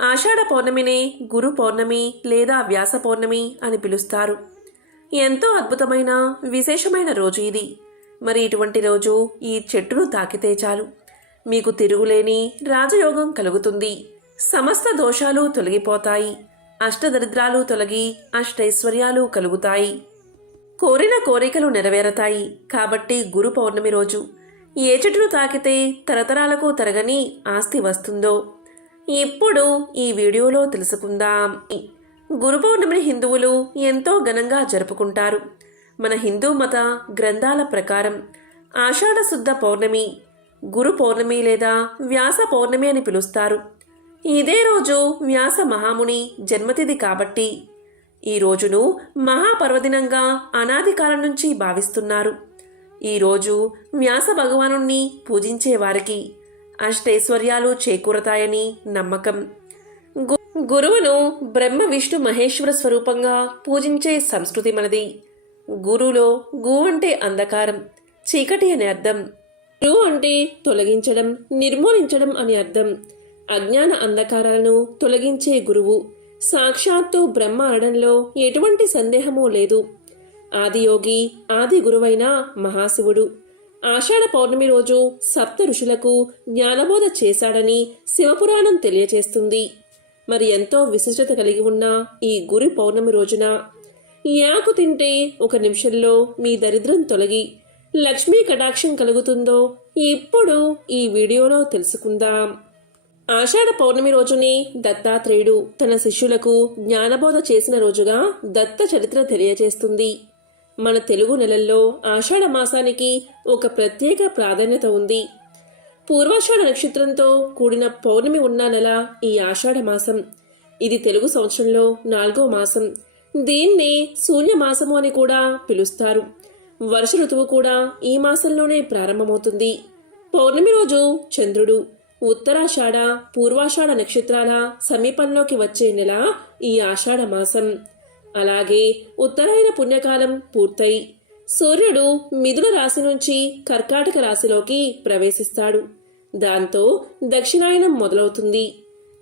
ఆషాఢ పౌర్ణమినే గురు పౌర్ణమి లేదా వ్యాస పౌర్ణమి అని పిలుస్తారు. ఎంతో అద్భుతమైన విశేషమైన రోజు ఇది. మరి ఇటువంటి రోజు ఈ చెట్టును తాకితే చాలు. మీకు తిరుగులేని రాజయోగం కలుగుతుంది. సమస్త దోషాలు తొలగిపోతాయి. అష్టదరిద్రాలు తొలగి అష్టైశ్వర్యాలు కలుగుతాయి. కోరిన కోరికలు నెరవేరతాయి. కాబట్టి గురు పౌర్ణమి రోజు. ఏ చెట్టును తాకితే తరతరాలకు తరగని ఆస్తి వస్తుందో ఇప్పుడు ఈ వీడియోలో తెలుసుకుందాం. గురు పౌర్ణమిని హిందువులు ఎంతో ఘనంగా జరుపుకుంటారు. మన హిందూ మత గ్రంథాల ప్రకారం ఆషాఢ శుద్ధ పౌర్ణమి గురు పౌర్ణమి లేదా వ్యాస పౌర్ణమి అని పిలుస్తారు. ఇదే రోజు వ్యాస మహాముని జన్మతిథి కాబట్టి ఈ రోజును మహాపర్వదినంగా అనాది కాలం నుంచి భావిస్తున్నారు. ఈరోజు వ్యాస భగవాను పూజించే వారికి అష్టైశ్వర్యాలు చేకూరతాయని నమ్మకం. గు- గురువును బ్రహ్మ విష్ణు మహేశ్వర స్వరూపంగా పూజించే సంస్కృతి మనది. గురులో గు అంటే అంధకారం చీకటి అనే అర్థం. రు అంటే తొలగించడం నిర్మూలించడం అని అర్థం. అజ్ఞాన అంధకారాలను తొలగించే గురువు. సాక్షాత్తు బ్రహ్మ అనడంలో ఎటువంటి సందేహమూ లేదు. ఆదియోగి ఆది గురువైన మహాశివుడు. ఆషాఢ పౌర్ణమి రోజు సప్త ఋషులకు జ్ఞానబోధ చేశాడని శివపురాణం తెలియచేస్తుంది మరి ఎంతో విశిష్టత కలిగి ఉన్న ఈ గురు పౌర్ణమి రోజున యాకు తింటే ఒక నిమిషంలో మీ దరిద్రం తొలగి లక్ష్మీ కటాక్షం కలుగుతుందో ఇప్పుడు ఈ వీడియోలో తెలుసుకుందాం. ఆషాఢ పౌర్ణమి రోజునే దత్తాత్రేయుడు తన శిష్యులకు జ్ఞానబోధ చేసిన రోజుగా దత్త చరిత్ర తెలియజేస్తుంది. మన తెలుగు నెలల్లో ఆషాఢ మాసానికి ఒక ప్రత్యేక ప్రాధాన్యత ఉంది. పూర్వాషాఢ నక్షత్రంతో కూడిన పౌర్ణమి ఉన్న నెల ఈ ఆషాఢ మాసం. ఇది తెలుగు సంవత్సరంలో నాలుగో మాసం. దీన్నే శూన్యమాసము అని కూడా పిలుస్తారు. వర్ష ఋతువు కూడా ఈ మాసంలోనే ప్రారంభమవుతుంది. పౌర్ణమి రోజు చంద్రుడు ఉత్తరాషాఢ పూర్వాషాఢ నక్షత్రాల సమీపంలోకి వచ్చే నెల ఈ ఆషాఢ మాసం. అలాగే ఉత్తరాయణ పుణ్యకాలం పూర్తయి. సూర్యుడు మిథున రాశి నుంచి కర్కాటక రాశిలోకి ప్రవేశిస్తాడు. దాంతో దక్షిణాయనం మొదలవుతుంది.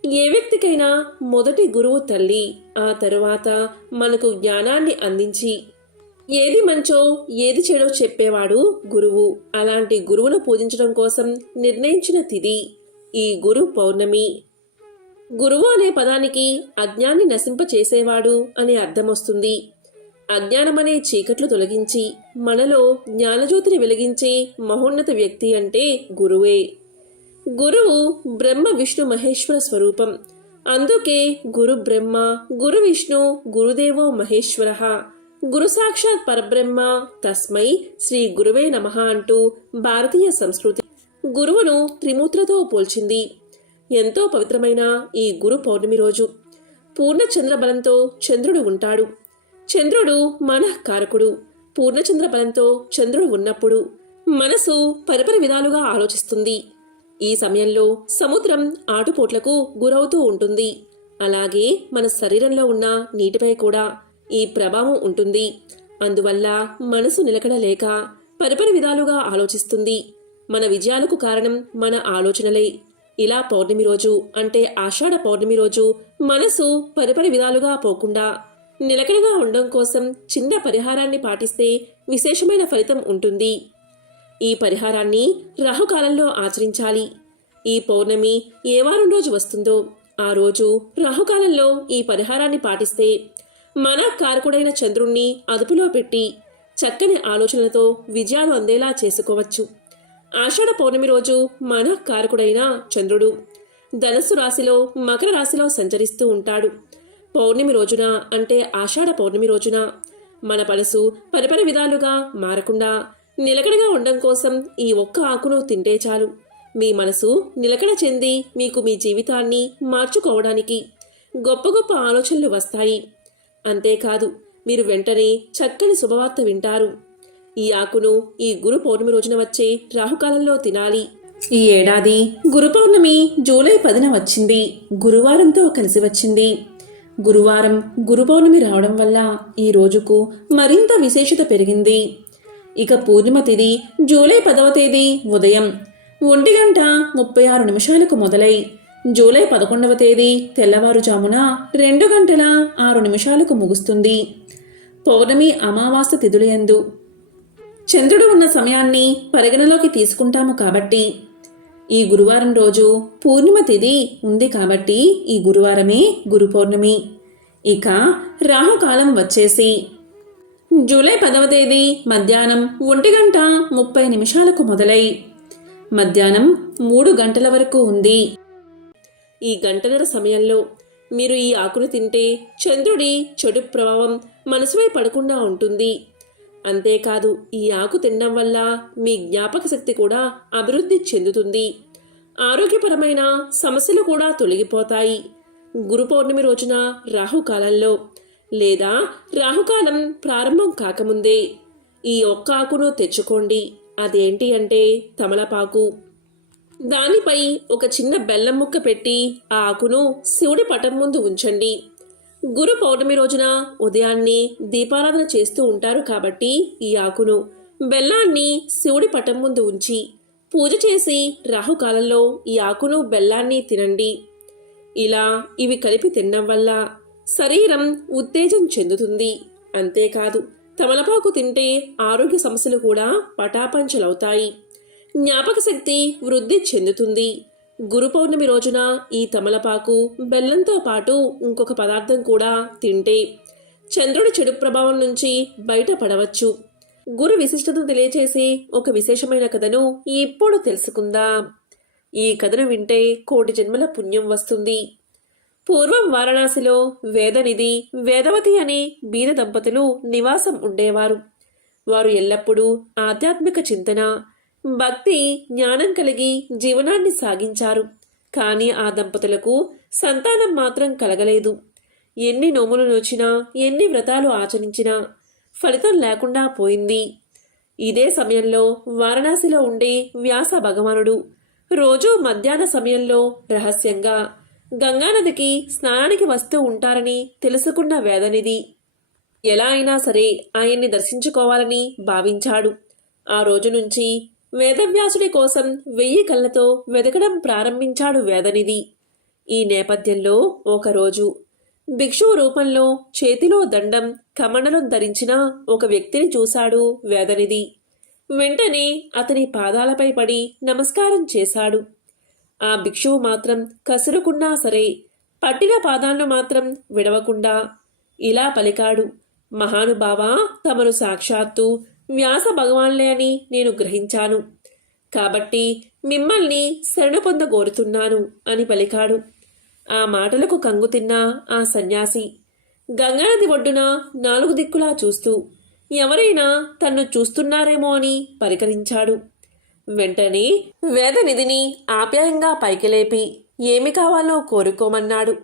ఏ వ్యక్తికైనా మొదటి గురువు తల్లి ఆ తరువాత మనకు జ్ఞానాన్ని అందించి ఏది మంచో ఏది చెడో చెప్పేవాడు గురువు. అలాంటి గురువును పూజించడం కోసం నిర్ణయించిన తిథి ఈ గురు పౌర్ణమి. గురువు అనే పదానికి అజ్ఞాన్ని నశింపచేసేవాడు అనే అర్థమొస్తుంది. అజ్ఞానమనే చీకట్లు తొలగించి మనలో జ్ఞానజ్యోతిని వెలిగించే మహోన్నత వ్యక్తి అంటే గురువే. గురువు బ్రహ్మ విష్ణు మహేశ్వర స్వరూపం. అందుకే గురు బ్రహ్మ గురు విష్ణు గురుదేవో మహేశ్వర. గురు సాక్షాత్ పరబ్రహ్మ తస్మై శ్రీ గురువే నమః అంటూ భారతీయ సంస్కృతి గురువును త్రిమూత్రతో పోల్చింది. ఎంతో పవిత్రమైన ఈ గురు పౌర్ణమి రోజు. పూర్ణచంద్ర బలంతో చంద్రుడు ఉంటాడు. చంద్రుడు మనఃకారకుడు. పూర్ణచంద్ర బలంతో చంద్రుడు ఉన్నప్పుడు మనసు పరిపరి విధాలుగా ఆలోచిస్తుంది. ఈ సమయంలో సముద్రం ఆటుపోట్లకు గురవుతూ ఉంటుంది. అలాగే మన శరీరంలో ఉన్న నీటిపై కూడా ఈ ప్రభావం ఉంటుంది. అందువల్ల మనసు నిలకడ లేక పరిపరి విధాలుగా ఆలోచిస్తుంది. మన విజయాలకు కారణం మన ఆలోచనలే. ఇలా పౌర్ణమి రోజు అంటే ఆషాఢ పౌర్ణమి రోజు మనసు పరిపరి విధాలుగా పోకుండా నిలకడగా ఉండడం కోసం చిన్న పరిహారాన్ని పాటిస్తే విశేషమైన ఫలితం ఉంటుంది. ఈ పరిహారాన్ని రాహుకాలంలో ఆచరించాలి. ఈ పౌర్ణమి ఏ వారం రోజు వస్తుందో ఆ రోజు రాహుకాలంలో ఈ పరిహారాన్ని పాటిస్తే మన కారకుడైన చంద్రుణ్ణి అదుపులో పెట్టి చక్కని ఆలోచనలతో విజయాలు అందేలా చేసుకోవచ్చు. ఆషాఢ పౌర్ణమి రోజు మన కారకుడైన చంద్రుడు ధనస్సు రాశిలో మకర రాశిలో సంచరిస్తూ ఉంటాడు. పౌర్ణమి రోజున అంటే ఆషాఢ పౌర్ణమి రోజున మన మనసు పరిపర విధాలుగా మారకుండా నిలకడగా ఉండడం కోసం ఈ ఒక్క ఆకును తింటే చాలు. మీ మనసు నిలకడ చెంది మీకు మీ జీవితాన్ని మార్చుకోవడానికి గొప్ప గొప్ప ఆలోచనలు వస్తాయి. అంతేకాదు మీరు వెంటనే చక్కని శుభవార్త వింటారు. ఈ ఆకును ఈ గురు పౌర్ణమి రోజున వచ్చే రాహుకాలంలో తినాలి. ఈ ఏడాది గురు పౌర్ణమి జూలై పదిన వచ్చింది. గురువారంతో కలిసి వచ్చింది. గురువారం గురు పౌర్ణమి రావడం వల్ల ఈ రోజుకు మరింత విశేషత పెరిగింది. ఇక పూర్ణిమ తిథి జూలై పదవ తేదీ ఉదయం ఒంటి గంట ముప్పై ఆరు నిమిషాలకు మొదలై జూలై పదకొండవ తేదీ తెల్లవారుజామున రెండు గంటల ఆరు నిమిషాలకు ముగుస్తుంది. పౌర్ణమి అమావాస్య తిథులయందు చంద్రుడు ఉన్న సమయాన్ని పరిగణలోకి తీసుకుంటాము కాబట్టి. ఈ గురువారం రోజు పూర్ణిమ తిథి ఉంది కాబట్టి ఈ గురువారమే గురు పౌర్ణమి. ఇక రాహుకాలం వచ్చేసి. జూలై పదవ తేదీ మధ్యాహ్నం ఒంటి గంట ముప్పై నిమిషాలకు మొదలై. మధ్యాహ్నం మూడు గంటల వరకు ఉంది. ఈ గంటన్నర సమయంలో మీరు ఈ ఆకును తింటే చంద్రుడి చెడు ప్రభావం మనసుపై పడకుండా ఉంటుంది. అంతేకాదు ఈ ఆకు తినడం వల్ల మీ జ్ఞాపక శక్తి కూడా అభివృద్ధి చెందుతుంది. ఆరోగ్యపరమైన సమస్యలు కూడా తొలగిపోతాయి. గురు పౌర్ణమి రోజున రాహుకాలంలో లేదా రాహుకాలం ప్రారంభం కాకముందే ఈ ఒక్క ఆకును తెచ్చుకోండి. అదేంటి అంటే తమలపాకు. దానిపై ఒక చిన్న బెల్లం ముక్క పెట్టి ఆ ఆకును శివుడి పటం ముందు ఉంచండి. గురు పౌర్ణమి రోజున ఉదయాన్నే దీపారాధన చేస్తూ ఉంటారు కాబట్టి ఈ ఆకును బెల్లాన్ని శివుడి పటం ముందు ఉంచి పూజ చేసి రాహుకాలంలో ఈ ఆకును బెల్లాన్ని తినండి. ఇలా ఇవి కలిపి తినడం వల్ల శరీరం ఉత్తేజం చెందుతుంది. అంతేకాదు తమలపాకు తింటే ఆరోగ్య సమస్యలు కూడా పటాపంచలవుతాయి. జ్ఞాపక శక్తి వృద్ధి చెందుతుంది. గురు పౌర్ణమి రోజున ఈ తమలపాకు బెల్లంతో పాటు ఇంకొక పదార్థం కూడా తింటే చంద్రుడి చెడు ప్రభావం నుంచి బయటపడవచ్చు. గురు విశిష్టతను తెలియచేసే ఒక విశేషమైన కథను ఇప్పుడు తెలుసుకుందాం. ఈ కథను వింటే కోటి జన్మల పుణ్యం వస్తుంది. పూర్వం వారణాసిలో వేదనిధి వేదవతి అనే బీద దంపతులు నివాసం ఉండేవారు. వారు ఎల్లప్పుడూ ఆధ్యాత్మిక చింతన భక్తి జ్ఞానం కలిగి జీవనాన్ని సాగించారు. కానీ ఆ దంపతులకు సంతానం మాత్రం కలగలేదు. ఎన్ని నోములు నోచినా ఎన్ని వ్రతాలు ఆచరించినా ఫలితం లేకుండా పోయింది. ఇదే సమయంలో వారణాసిలో ఉండే వ్యాస భగవానుడు రోజూ మధ్యాహ్న సమయంలో రహస్యంగా గంగానదికి స్నానానికి వస్తూ ఉంటారని తెలుసుకున్న వేదనిధి ఎలా అయినా సరే ఆయన్ని దర్శించుకోవాలని భావించాడు. ఆ రోజు నుంచి వేదవ్యాసుడి కోసం వెయ్యి కళ్ళతో వెతకడం ప్రారంభించాడు వేదనిధి. ఈ నేపథ్యంలో ఒకరోజు భిక్షువు రూపంలో చేతిలో దండం కమండలం ధరించిన ఒక వ్యక్తిని చూశాడు వేదనిధి. వెంటనే అతని పాదాలపై పడి నమస్కారం చేశాడు. ఆ భిక్షువు మాత్రం కసురుకున్నా సరే పట్టిన పాదాలను మాత్రం విడవకుండా ఇలా పలికాడు మహానుభావా తమరు సాక్షాత్తు వ్యాస భగవాన్లే అని నేను గ్రహించాను. కాబట్టి మిమ్మల్ని శరణు పొందగోరుతున్నాను అని పలికాడు. ఆ మాటలకు కంగుతిన్న ఆ సన్యాసి గంగానది ఒడ్డున నాలుగు దిక్కులా చూస్తూ ఎవరైనా తన్ను చూస్తున్నారేమో అని పరికరించాడు. వెంటనే వేదనిధిని ఆప్యాయంగా పైకి లేపి ఏమి కావాలో కోరుకోమన్నాడు.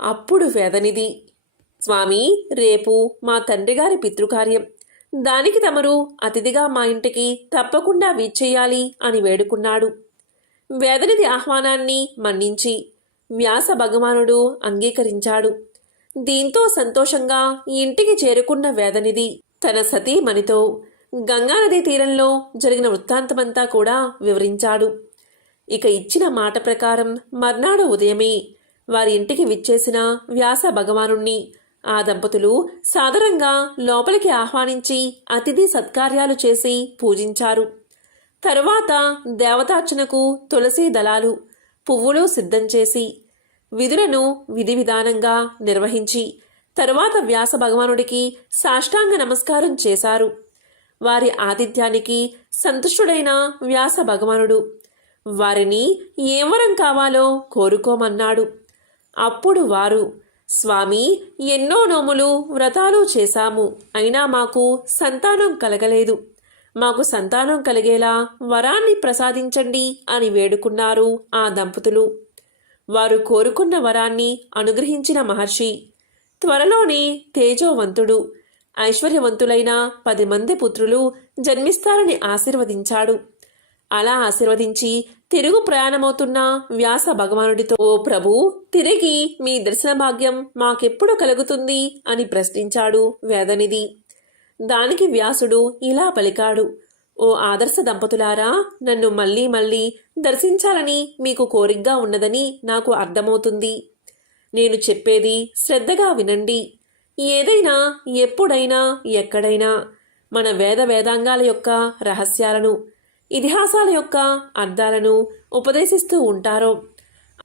అప్పుడు వేదనిధి స్వామి రేపు మా తండ్రిగారి పితృకార్యం. దానికి తమరు అతిథిగా మా ఇంటికి తప్పకుండా వీచేయాలి అని వేడుకున్నాడు. వేదనిధి ఆహ్వానాన్ని మన్నించి వ్యాస భగవానుడు అంగీకరించాడు. దీంతో సంతోషంగా ఇంటికి చేరుకున్న వేదనిధి తన సతీమణితో గంగానదీ తీరంలో జరిగిన వృత్తాంతమంతా కూడా వివరించాడు. ఇక ఇచ్చిన మాట ప్రకారం మర్నాడు ఉదయమే వారి ఇంటికి విచ్చేసిన వ్యాస భగవానుణ్ణి ఆ దంపతులు సాదరంగా లోపలికి ఆహ్వానించి అతిథి సత్కార్యాలు చేసి పూజించారు. తరువాత దేవతార్చనకు తులసి దళాలు పువ్వులు సిద్ధం చేసి విధులను విధి విధానంగా నిర్వహించి తరువాత వ్యాస భగవానుడికి సాష్టాంగ నమస్కారం చేశారు. వారి ఆతిథ్యానికి సంతుష్టుడైన వ్యాస భగవానుడు వారిని ఏం వరం కావాలో కోరుకోమన్నాడు. అప్పుడు వారు స్వామి ఎన్నో నోములు వ్రతాలు చేశాము. అయినా మాకు సంతానం కలగలేదు. మాకు సంతానం కలిగేలా వరాన్ని ప్రసాదించండి అని వేడుకున్నారు ఆ దంపతులు. వారు కోరుకున్న వరాన్ని అనుగ్రహించిన మహర్షి త్వరలోనే తేజోవంతుడు ఐశ్వర్యవంతులైన పది మంది పుత్రులు జన్మిస్తారని ఆశీర్వదించాడు. అలా ఆశీర్వదించి తిరుగు ప్రయాణమవుతున్న వ్యాస భగవానుడితో ఓ ప్రభు తిరిగి మీ దర్శన భాగ్యం మాకెప్పుడు కలుగుతుంది? అని ప్రశ్నించాడు వేదనిధి. దానికి వ్యాసుడు ఇలా పలికాడు ఓ ఆదర్శ దంపతులారా నన్ను మళ్ళీ మళ్ళీ దర్శించాలని మీకు కోరికగా ఉన్నదని నాకు అర్థమవుతుంది. నేను చెప్పేది శ్రద్ధగా వినండి. ఏదైనా ఎప్పుడైనా ఎక్కడైనా మన వేద వేదాంగాల యొక్క రహస్యాలను ఇతిహాసాల యొక్క అర్థాలను ఉపదేశిస్తూ ఉంటారో.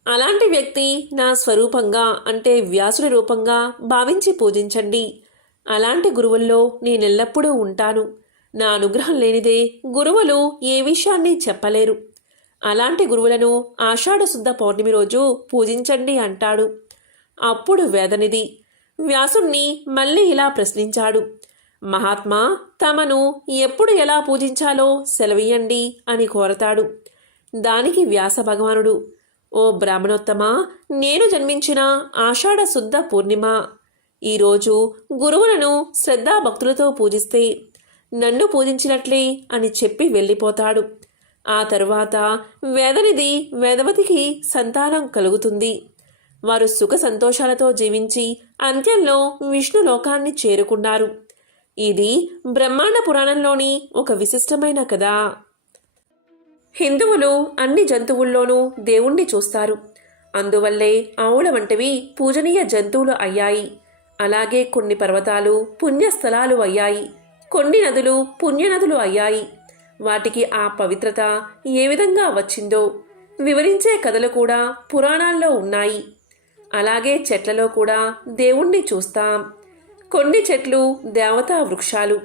అలాంటి వ్యక్తి నా స్వరూపంగా అంటే వ్యాసుడి రూపంగా భావించి పూజించండి. అలాంటి గురువుల్లో నేనెల్లప్పుడూ ఉంటాను. నా అనుగ్రహం లేనిదే గురువులు ఏ విషయాన్ని చెప్పలేరు. అలాంటి గురువులను ఆషాఢ శుద్ధ పౌర్ణమి రోజు పూజించండి అంటాడు. అప్పుడు వేదనిది. వ్యాసుణ్ణి మళ్ళీ ఇలా ప్రశ్నించాడు. మహాత్మా తమను ఎప్పుడు ఎలా పూజించాలో సెలవియండి అని కోరతాడు. దానికి వ్యాస భగవానుడు ఓ బ్రాహ్మణోత్తమ నేను జన్మించిన ఆషాఢ శుద్ధ పూర్ణిమ. ఈరోజు గురువులను శ్రద్ధాభక్తులతో పూజిస్తే నన్ను పూజించినట్లే అని చెప్పి వెళ్ళిపోతాడు. ఆ తరువాత వేదనిధి వేదవతికి సంతానం కలుగుతుంది. వారు సుఖ సంతోషాలతో జీవించి అంత్యంలో విష్ణు లోకాన్ని చేరుకున్నారు. ఇది బ్రహ్మాండ పురాణంలోని ఒక విశిష్టమైన కథ. హిందువులు అన్ని జంతువుల్లోనూ దేవుణ్ణి చూస్తారు. అందువల్లే ఆవుల వంటివి పూజనీయ జంతువులు అయ్యాయి. అలాగే కొన్ని పర్వతాలు పుణ్యస్థలాలు అయ్యాయి. కొన్ని నదులు పుణ్యనదులు అయ్యాయి. వాటికి ఆ పవిత్రత ఏ విధంగా వచ్చిందో వివరించే కథలు కూడా పురాణాల్లో ఉన్నాయి. అలాగే చెట్లలో కూడా దేవుణ్ణి చూస్తాం. కొన్ని చెట్లు దేవతా వృక్షాలు.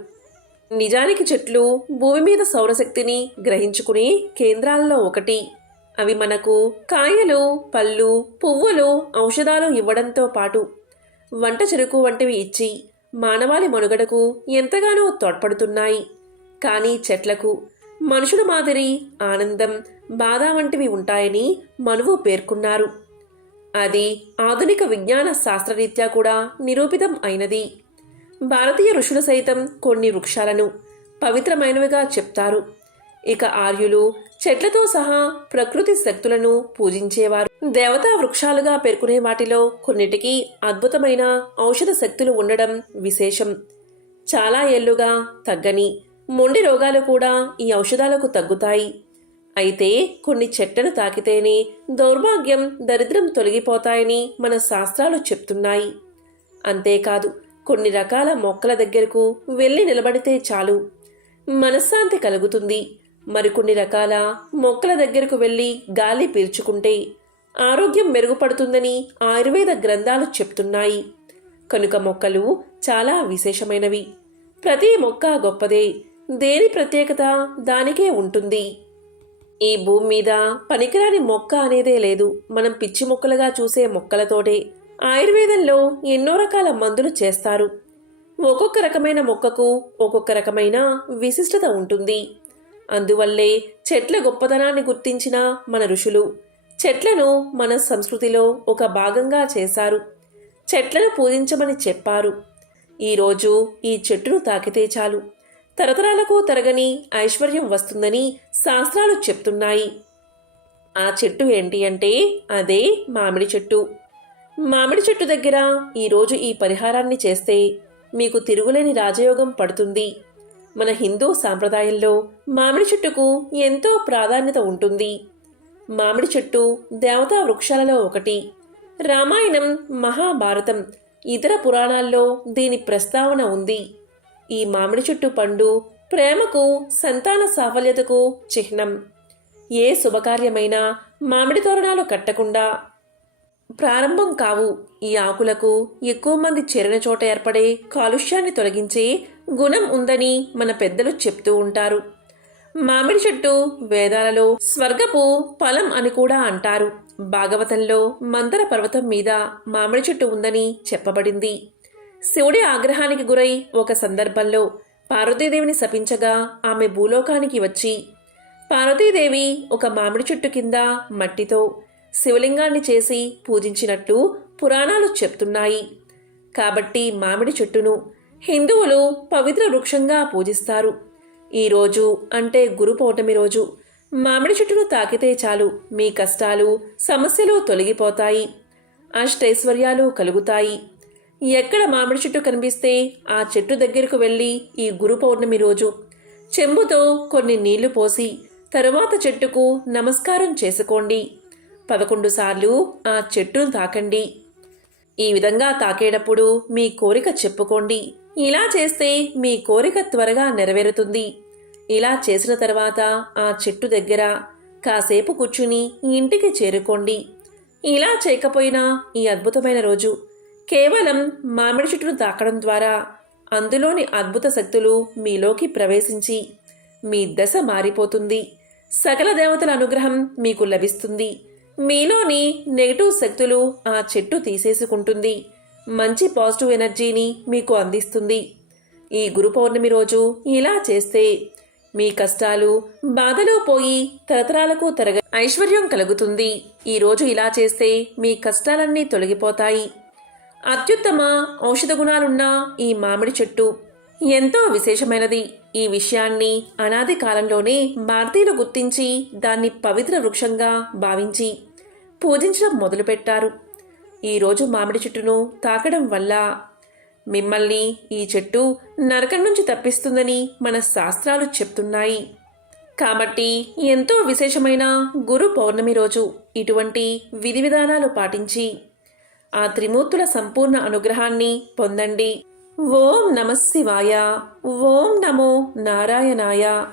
నిజానికి చెట్లు భూమి మీద సౌరశక్తిని గ్రహించుకునే కేంద్రాల్లో ఒకటి. అవి మనకు కాయలు పళ్ళు పువ్వులు ఔషధాలు ఇవ్వడంతో పాటు వంట చెరుకు వంటివి ఇచ్చి మానవాళి మనుగడకు ఎంతగానో తోడ్పడుతున్నాయి. కానీ చెట్లకు మనుషుల మాదిరి ఆనందం బాధ వంటివి ఉంటాయని మనువు పేర్కొన్నారు. అది ఆధునిక విజ్ఞాన శాస్త్రరీత్యా కూడా నిరూపితం అయినది. భారతీయ ఋషులు సైతం కొన్ని వృక్షాలను పవిత్రమైనవిగా చెప్తారు. ఇక ఆర్యులు చెట్లతో సహా ప్రకృతి శక్తులను పూజించేవారు. దేవతా వృక్షాలుగా పేర్కొనే వాటిలో కొన్నిటికి అద్భుతమైన ఔషధ శక్తులు ఉండడం విశేషం. చాలా ఏళ్ళుగా తగ్గని మొండి రోగాలు కూడా ఈ ఔషధాలకు తగ్గుతాయి. అయితే కొన్ని చెట్టను తాకితేనే దౌర్భాగ్యం దరిద్రం తొలగిపోతాయని మన శాస్త్రాలు చెప్తున్నాయి. అంతేకాదు కొన్ని రకాల మొక్కల దగ్గరకు వెళ్ళి నిలబడితే చాలు. మనశ్శాంతి కలుగుతుంది. మరికొన్ని రకాల మొక్కల దగ్గరకు వెళ్ళి గాలి పీల్చుకుంటే ఆరోగ్యం మెరుగుపడుతుందని ఆయుర్వేద గ్రంథాలు చెప్తున్నాయి. కనుక మొక్కలు చాలా విశేషమైనవి. ప్రతి మొక్క గొప్పదే. దేని ప్రత్యేకత దానికే ఉంటుంది. ఈ భూమి మీద పనికిరాని మొక్క అనేదే లేదు. మనం పిచ్చి మొక్కలుగా చూసే మొక్కలతోటే ఆయుర్వేదంలో ఎన్నో రకాల మందులు చేస్తారు. ఒక్కొక్క రకమైన మొక్కకు ఒక్కొక్క రకమైన విశిష్టత ఉంటుంది. అందువల్లే చెట్ల గొప్పతనాన్ని గుర్తించిన మన ఋషులు చెట్లను మన సంస్కృతిలో ఒక భాగంగా చేశారు. చెట్లను పూజించమని చెప్పారు. ఈరోజు ఈ చెట్టును తాకితే చాలు. తరతరాలకు తరగని ఐశ్వర్యం వస్తుందని శాస్త్రాలు చెప్తున్నాయి. ఆ చెట్టు ఏంటి అంటే అదే మామిడి చెట్టు. మామిడి చెట్టు దగ్గర ఈరోజు ఈ పరిహారాన్ని చేస్తే మీకు తిరుగులేని రాజయోగం పడుతుంది. మన హిందూ సాంప్రదాయంలో మామిడి చెట్టుకు ఎంతో ప్రాధాన్యత ఉంటుంది. మామిడి చెట్టు దేవతా వృక్షాలలో ఒకటి. రామాయణం మహాభారతం ఇతర పురాణాల్లో దీని ప్రస్తావన ఉంది. ఈ మామిడి చెట్టు పండు ప్రేమకు సంతాన సాఫల్యతకు చిహ్నం. ఏ శుభకార్యమైనా మామిడి తోరణాలు కట్టకుండా ప్రారంభం కావు. ఈ ఆకులకు ఎక్కువ మంది చేరిన చోట ఏర్పడే కాలుష్యాన్ని తొలగించే గుణం ఉందని మన పెద్దలు చెప్తూ ఉంటారు. మామిడి చెట్టు వేదాలలో స్వర్గపు ఫలం అని కూడా అంటారు. భాగవతంలో మందర పర్వతం మీద మామిడి చెట్టు ఉందని చెప్పబడింది. శివుడి ఆగ్రహానికి గురై ఒక సందర్భంలో పార్వతీదేవిని శపించగా ఆమె భూలోకానికి వచ్చి పార్వతీదేవి ఒక మామిడి చెట్టు కింద మట్టితో శివలింగాన్ని చేసి పూజించినట్టు పురాణాలు చెప్తున్నాయి. కాబట్టి మామిడి చెట్టును హిందువులు పవిత్ర వృక్షంగా పూజిస్తారు. ఈరోజు అంటే గురు పౌర్ణమి రోజు మామిడి చెట్టును తాకితే చాలు మీ కష్టాలు సమస్యలు తొలగిపోతాయి. అష్టైశ్వర్యాలు కలుగుతాయి. ఎక్కడ మామిడి చెట్టు కనిపిస్తే ఆ చెట్టు దగ్గరకు వెళ్ళి ఈ గురు పౌర్ణమి రోజు. చెంబుతో కొన్ని నీళ్ళు పోసి తరువాత చెట్టుకు నమస్కారం చేసుకోండి. పదకొండు సార్లు ఆ చెట్టును తాకండి. ఈ విధంగా తాకేటప్పుడు మీ కోరిక చెప్పుకోండి. ఇలా చేస్తే మీ కోరిక త్వరగా నెరవేరుతుంది. ఇలా చేసిన తర్వాత ఆ చెట్టు దగ్గర కాసేపు కూర్చుని ఇంటికి చేరుకోండి. ఇలా చేయకపోయినా ఈ అద్భుతమైన రోజు. కేవలం మామిడి చెట్టును తాకడం ద్వారా అందులోని అద్భుత శక్తులు మీలోకి ప్రవేశించి మీ దశ మారిపోతుంది. సకల దేవతల అనుగ్రహం మీకు లభిస్తుంది. మీలోని నెగటివ్ శక్తులు ఆ చెట్టు తీసేసుకుంటుంది. మంచి పాజిటివ్ ఎనర్జీని మీకు అందిస్తుంది. ఈ గురు పౌర్ణమి రోజు ఇలా చేస్తే మీ కష్టాలు బాధలు పోయి తరతరాలకు తరగ ఐశ్వర్యం కలుగుతుంది. ఈ రోజు ఇలా చేస్తే మీ కష్టాలన్నీ తొలగిపోతాయి. అత్యుత్తమ ఔషధ గుణాలున్న ఈ మామిడి చెట్టు ఎంతో విశేషమైనది. ఈ విషయాన్ని అనాది కాలంలోనే భారతీయులు గుర్తించి దాన్ని పవిత్ర వృక్షంగా భావించి పూజించడం మొదలుపెట్టారు. ఈరోజు మామిడి చెట్టును తాకడం వల్ల మిమ్మల్ని ఈ చెట్టు నరకం నుంచి తప్పిస్తుందని మన శాస్త్రాలు చెప్తున్నాయి. కాబట్టి ఎంతో విశేషమైన గురు పౌర్ణమి రోజు ఇటువంటి విధి విధానాలు పాటించి ఆ త్రిమూర్తుల సంపూర్ణ అనుగ్రహాన్ని పొందండి. ఓం నమశివాయ ఓం నమో నారాయణాయ.